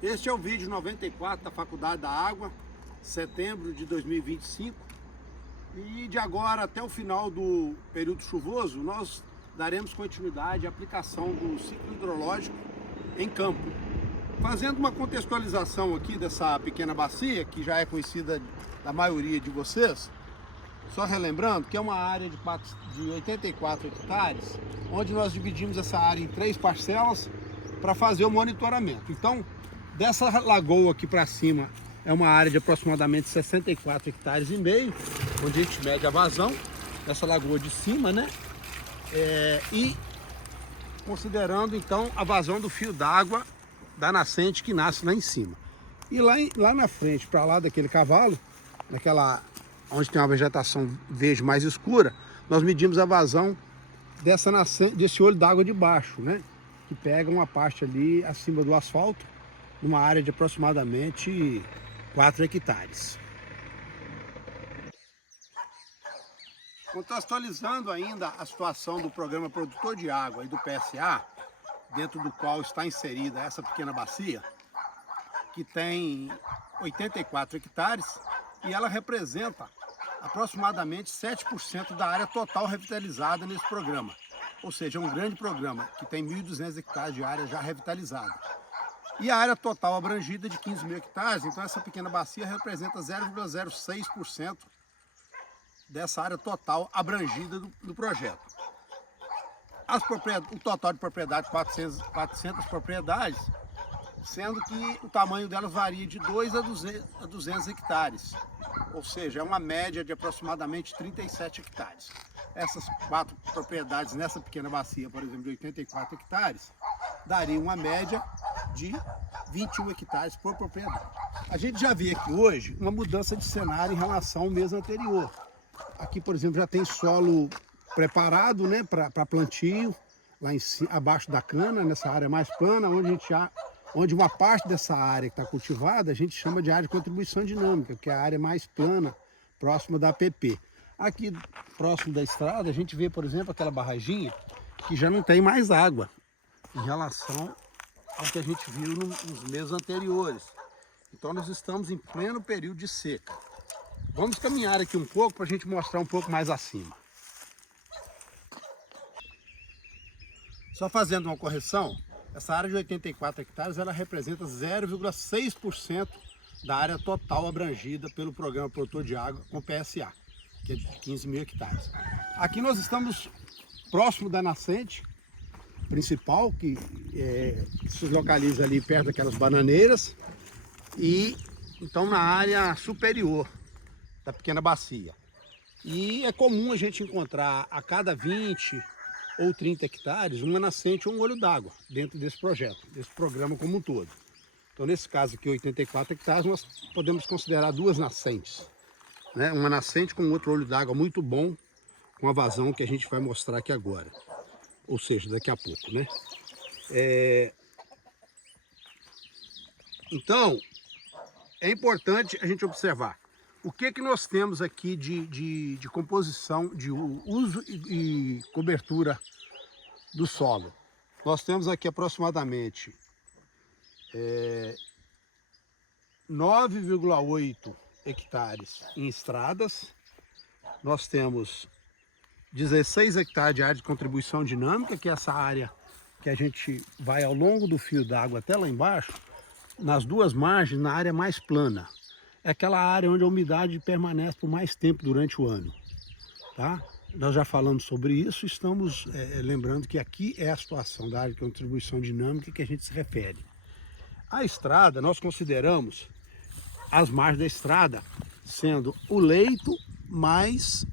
Este é o vídeo 94 da Faculdade da Água, setembro de 2025. E de agora até o final do período chuvoso, nós daremos continuidade à aplicação do ciclo hidrológico em campo. Fazendo uma contextualização aqui dessa pequena bacia, que já é conhecida da maioria de vocês, só relembrando que é uma área de 84 hectares, onde nós dividimos essa área em 3 parcelas para fazer o monitoramento. Então, dessa lagoa aqui para cima é uma área de aproximadamente 64 hectares e meio, onde a gente mede a vazão dessa lagoa de cima, né? E considerando então a vazão do fio d'água da nascente que nasce lá em cima. E lá na frente, para lá daquele cavalo, naquela onde tem uma vegetação verde mais escura, nós medimos a vazão dessa nascente, desse olho d'água de baixo, né? Que pega uma parte ali acima do asfalto, numa área de aproximadamente 4 hectares. Contextualizando ainda a situação do Programa Produtor de Água e do PSA, dentro do qual está inserida essa pequena bacia, que tem 84 hectares, e ela representa aproximadamente 7% da área total revitalizada nesse programa. Ou seja, é um grande programa que tem 1.200 hectares de área já revitalizada. E a área total abrangida de 15 mil hectares, então essa pequena bacia representa 0,06% dessa área total abrangida do projeto. O total de propriedade, 400 propriedades, sendo que o tamanho delas varia de 2 a 200 hectares, ou seja, é uma média de aproximadamente 37 hectares. Essas 4 propriedades nessa pequena bacia, por exemplo, de 84 hectares, daria uma média de 21 hectares por propriedade. A gente já vê aqui hoje uma mudança de cenário em relação ao mês anterior. Aqui, por exemplo, já tem solo preparado, né, para plantio, lá em cima, abaixo da cana, nessa área mais plana, onde uma parte dessa área que está cultivada a gente chama de área de contribuição dinâmica, que é a área mais plana, próxima da APP. Aqui, próximo da estrada, a gente vê, por exemplo, aquela barraginha que já não tem mais água em relação ao que a gente viu nos meses anteriores. Então nós estamos em pleno período de seca. Vamos caminhar aqui um pouco para a gente mostrar um pouco mais acima. Só fazendo uma correção, essa área de 84 hectares ela representa 0,6% da área total abrangida pelo Programa Produtor de Água com PSA, que é de 15 mil hectares. Aqui nós estamos próximo da nascente principal, que se localiza ali perto daquelas bananeiras, e então na área superior da pequena bacia. E é comum a gente encontrar a cada 20 ou 30 hectares uma nascente ou um olho d'água dentro desse projeto, desse programa como um todo. Então nesse caso aqui, 84 hectares, nós podemos considerar 2 nascentes, né? Uma nascente com outro olho d'água muito bom, com a vazão que a gente vai mostrar aqui agora, ou seja, daqui a pouco, né? Então, é importante a gente observar o que nós temos aqui de composição, de uso e cobertura do solo. Nós temos aqui aproximadamente 9,8 hectares em estradas. Nós temos 16 hectares de área de contribuição dinâmica, que é essa área que a gente vai ao longo do fio d'água até lá embaixo, nas 2 margens, na área mais plana. É aquela área onde a umidade permanece por mais tempo durante o ano, tá? Nós já falamos sobre isso, estamos lembrando que aqui é a situação da área de contribuição dinâmica que a gente se refere. A estrada, nós consideramos as margens da estrada sendo o leito mais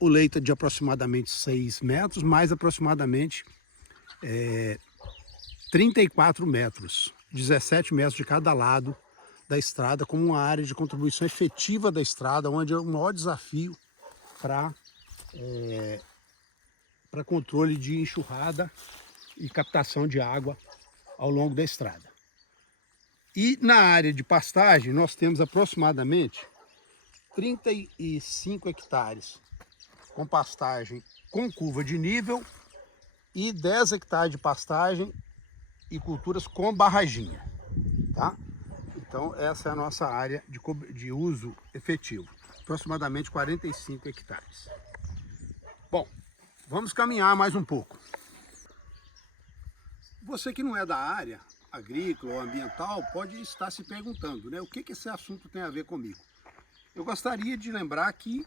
o leito de aproximadamente 6 metros, mais aproximadamente 34 metros, 17 metros de cada lado da estrada, como uma área de contribuição efetiva da estrada, onde é o maior desafio para controle de enxurrada e captação de água ao longo da estrada. E na área de pastagem, nós temos aproximadamente 35 hectares com pastagem com curva de nível e 10 hectares de pastagem e culturas com barraginha. tá? Então essa é a nossa área de uso efetivo, aproximadamente 45 hectares. Bom, vamos caminhar mais um pouco. Você que não é da área agrícola ou ambiental pode estar se perguntando, né? O que esse assunto tem a ver comigo? Eu gostaria de lembrar que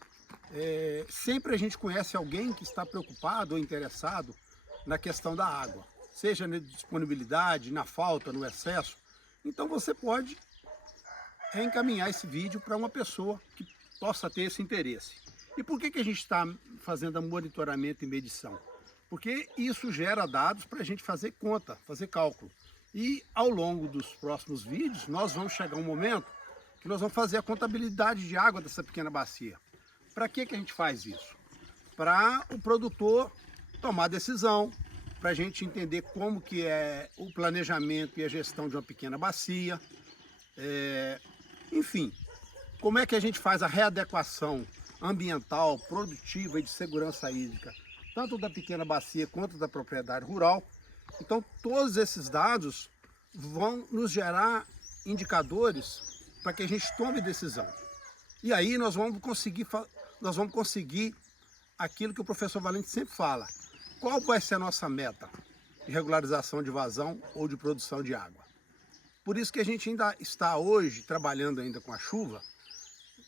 sempre a gente conhece alguém que está preocupado ou interessado na questão da água, seja na disponibilidade, na falta, no excesso. Então você pode encaminhar esse vídeo para uma pessoa que possa ter esse interesse. E por que a gente está fazendo monitoramento e medição? Porque isso gera dados para a gente fazer conta, fazer cálculo. E ao longo dos próximos vídeos, nós vamos chegar um momento que nós vamos fazer a contabilidade de água dessa pequena bacia. Para que a gente faz isso? Para o produtor tomar decisão, para a gente entender como que é o planejamento e a gestão de uma pequena bacia. Enfim, como é que a gente faz a readequação ambiental, produtiva e de segurança hídrica, tanto da pequena bacia quanto da propriedade rural. Então todos esses dados vão nos gerar indicadores para que a gente tome decisão. E aí nós vamos conseguir aquilo que o professor Valente sempre fala. Qual vai ser a nossa meta de regularização de vazão ou de produção de água? Por isso que a gente ainda está hoje trabalhando ainda com a chuva,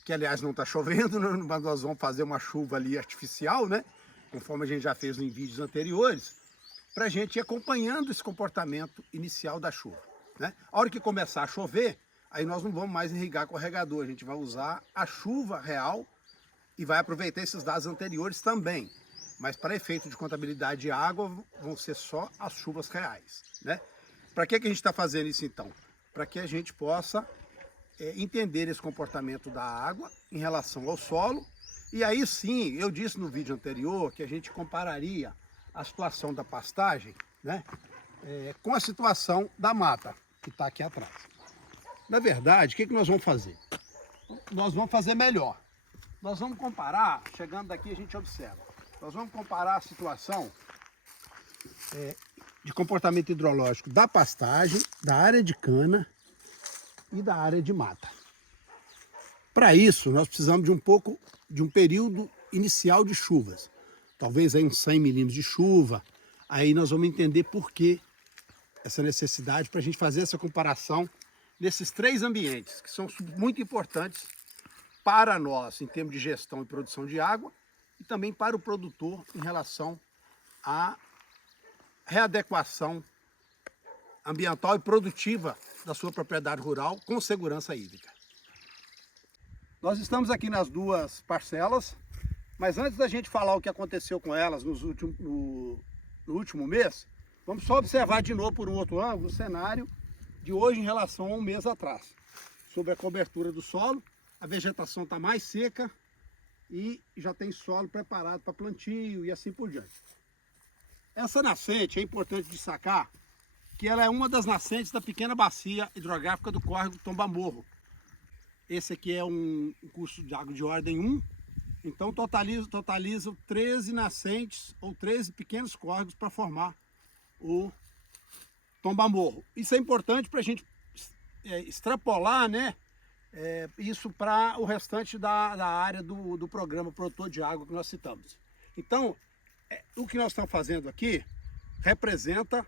que aliás não está chovendo, mas nós vamos fazer uma chuva ali artificial, né? Conforme a gente já fez em vídeos anteriores, para a gente ir acompanhando esse comportamento inicial da chuva, né? A hora que começar a chover, aí nós não vamos mais irrigar com o regador, a gente vai usar a chuva real e vai aproveitar esses dados anteriores também. Mas para efeito de contabilidade de água, vão ser só as chuvas reais, né? Para que a gente está fazendo isso então? Para que a gente possa entender esse comportamento da água em relação ao solo. E aí sim, eu disse no vídeo anterior que a gente compararia a situação da pastagem, né, com a situação da mata, que está aqui atrás. Na verdade, o que nós vamos fazer? Nós vamos fazer melhor. Nós vamos comparar, chegando daqui a gente observa, nós vamos comparar a situação de comportamento hidrológico da pastagem, da área de cana e da área de mata. Para isso, nós precisamos de um período inicial de chuvas. Talvez aí uns 100 milímetros de chuva. Aí nós vamos entender por que essa necessidade para a gente fazer essa comparação nesses três ambientes, que são muito importantes para nós em termos de gestão e produção de água e também para o produtor em relação à readequação ambiental e produtiva da sua propriedade rural com segurança hídrica. Nós estamos aqui nas duas parcelas, mas antes da gente falar o que aconteceu com elas no último mês, vamos só observar de novo por um outro ângulo o cenário de hoje em relação a um mês atrás. Sobre a cobertura do solo, a vegetação está mais seca e já tem solo preparado para plantio e assim por diante. Essa nascente é importante destacar que ela é uma das nascentes da pequena bacia hidrográfica do córrego Tombamorro. Esse aqui é um curso de água de ordem 1, então totalizam 13 nascentes ou 13 pequenos córregos para formar o Tombamorro. Isso é importante para a gente extrapolar, né, isso para o restante da área do programa produtor de água que nós citamos. Então, o que nós estamos fazendo aqui representa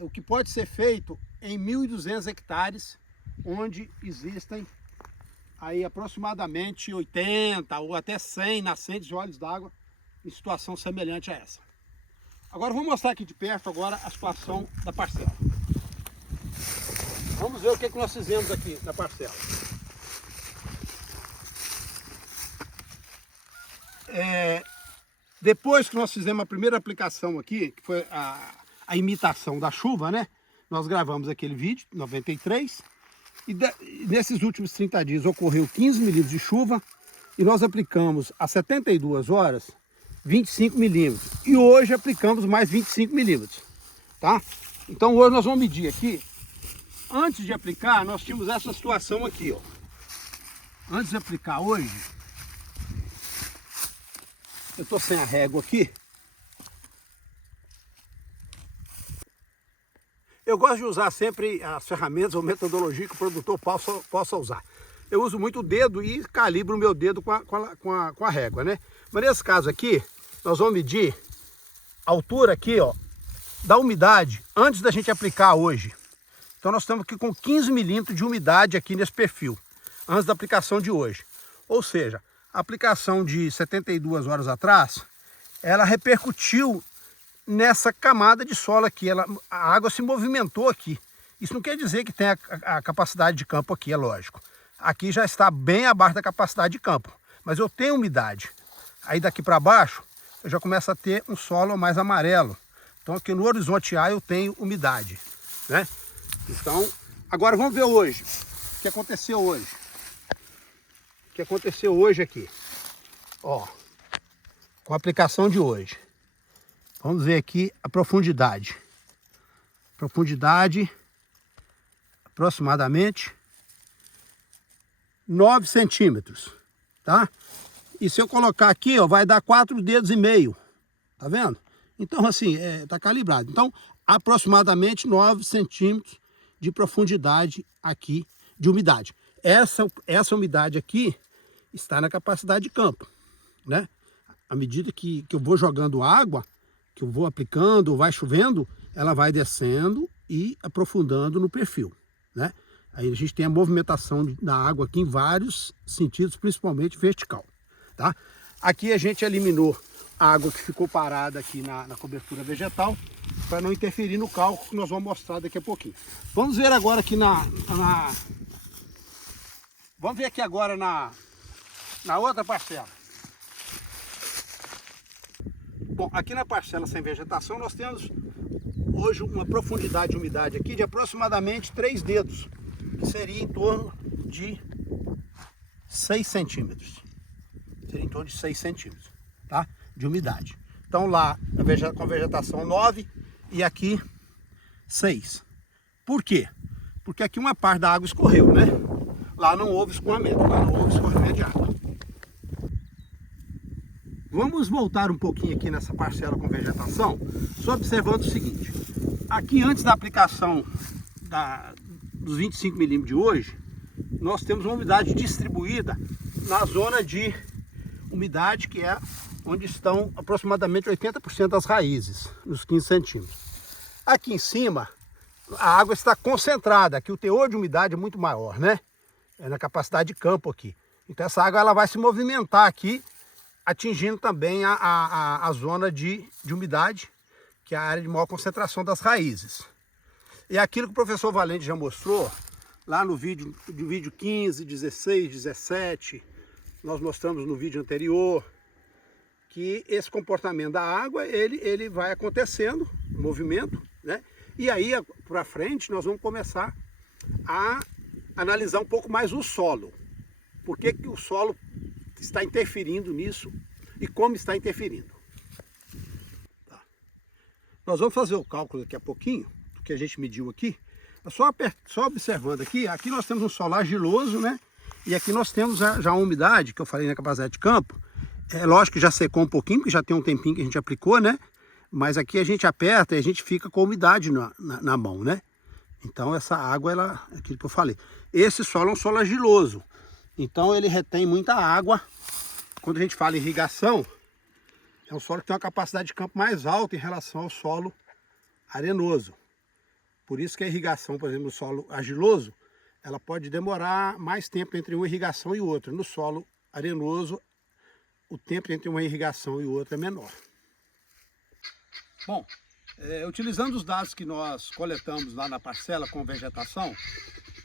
o que pode ser feito em 1.200 hectares, onde existem aí aproximadamente 80 ou até 100 nascentes de olhos d'água em situação semelhante a essa. Agora vou mostrar aqui de perto agora a situação da parcela. Vamos ver o que nós fizemos aqui na parcela. Depois que nós fizemos a primeira aplicação aqui, que foi a imitação da chuva, né? Nós gravamos aquele vídeo, 93, e nesses últimos 30 dias ocorreu 15 milímetros de chuva e nós aplicamos a 72 horas 25 milímetros. E hoje aplicamos mais 25 milímetros, tá? Então hoje nós vamos medir aqui. Antes de aplicar, nós tínhamos essa situação aqui, ó. Antes de aplicar hoje, eu estou sem a régua aqui. Eu gosto de usar sempre as ferramentas ou metodologia que o produtor possa usar. Eu uso muito o dedo e calibro o meu dedo com a régua, né? Mas nesse caso aqui, nós vamos medir a altura aqui, ó, da umidade antes da gente aplicar hoje. Então nós estamos aqui com 15 milímetros de umidade aqui nesse perfil, antes da aplicação de hoje. Ou seja, a aplicação de 72 horas atrás, ela repercutiu nessa camada de solo aqui, a água se movimentou aqui. Isso não quer dizer que tem a capacidade de campo aqui, é lógico. Aqui já está bem abaixo da capacidade de campo, mas eu tenho umidade. Aí daqui para baixo, eu já começo a ter um solo mais amarelo. Então aqui no horizonte A eu tenho umidade, né? Então, agora vamos ver hoje. O que aconteceu hoje? O que aconteceu hoje aqui? Ó, com a aplicação de hoje. Vamos ver aqui a profundidade. Profundidade, aproximadamente 9 centímetros, tá? E se eu colocar aqui, ó, vai dar 4,5 dedos, tá vendo? Então, assim, tá calibrado. Então, aproximadamente 9 centímetros de profundidade aqui de umidade. Essa umidade aqui está na capacidade de campo, né? À medida que eu vou jogando água, que eu vou aplicando, vai chovendo, ela vai descendo e aprofundando no perfil, né? Aí a gente tem a movimentação da água aqui em vários sentidos, principalmente vertical, tá? Aqui a gente eliminou a água que ficou parada aqui na cobertura vegetal, para não interferir no cálculo que nós vamos mostrar daqui a pouquinho. Vamos ver agora aqui vamos ver aqui agora na outra parcela. Bom, aqui na parcela sem vegetação nós temos hoje uma profundidade de umidade aqui de aproximadamente 3 dedos, que seria em torno de 6 centímetros. Seria em torno de 6 centímetros, tá? De umidade. Então lá com a vegetação 9 e aqui 6. Por quê? Porque aqui uma parte da água escorreu, né? Lá não houve escoamento, lá não houve escorrimento de água. Vamos voltar um pouquinho aqui nessa parcela com vegetação, só observando o seguinte. Aqui antes da aplicação dos 25 milímetros de hoje, nós temos uma umidade distribuída na zona de umidade que é onde estão aproximadamente 80% das raízes, nos 15 centímetros. Aqui em cima, a água está concentrada, aqui o teor de umidade é muito maior, né? É na capacidade de campo aqui. Então essa água ela vai se movimentar aqui, atingindo também a zona de umidade, que é a área de maior concentração das raízes. E aquilo que o professor Valente já mostrou, lá no vídeo 15, 16, 17, nós mostramos no vídeo anterior, que esse comportamento da água, ele vai acontecendo, o movimento, né? E aí, para frente, nós vamos começar a analisar um pouco mais o solo. Por que o solo está interferindo nisso e como está interferindo. Tá. Nós vamos fazer o cálculo daqui a pouquinho, do que a gente mediu aqui. Só observando aqui, aqui nós temos um solo argiloso, né? E aqui nós temos já a umidade, que eu falei na capacidade de campo. É lógico que já secou um pouquinho, porque já tem um tempinho que a gente aplicou, né? Mas aqui a gente aperta e a gente fica com a umidade na mão, né? Então essa água, é aquilo que eu falei. Esse solo é um solo argiloso. Então ele retém muita água. Quando a gente fala em irrigação, é um solo que tem uma capacidade de campo mais alta em relação ao solo arenoso. Por isso que a irrigação, por exemplo, no solo argiloso, ela pode demorar mais tempo entre uma irrigação e outra. No solo arenoso, o tempo entre uma irrigação e outra é menor. Bom, utilizando os dados que nós coletamos lá na parcela com vegetação,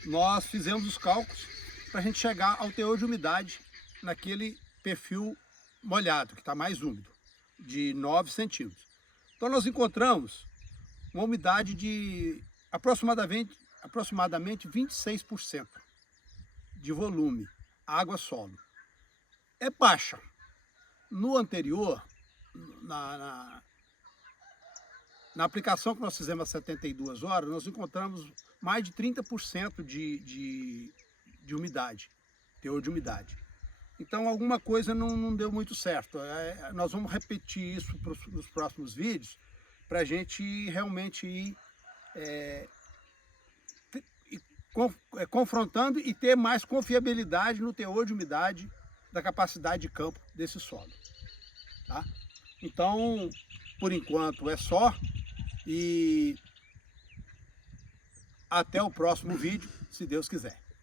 nós fizemos os cálculos para a gente chegar ao teor de umidade naquele perfil molhado, que está mais úmido, de 9 centímetros. Então nós encontramos uma umidade de aproximadamente 26% de volume, água-solo. É baixa. No anterior, na aplicação que nós fizemos às 72 horas, nós encontramos mais de 30% de umidade, teor de umidade. Então alguma coisa não deu muito certo. Nós vamos repetir isso nos próximos vídeos para a gente realmente ir confrontando e ter mais confiabilidade no teor de umidade da capacidade de campo desse solo. Tá? Então, por enquanto é só, e até o próximo vídeo, se Deus quiser.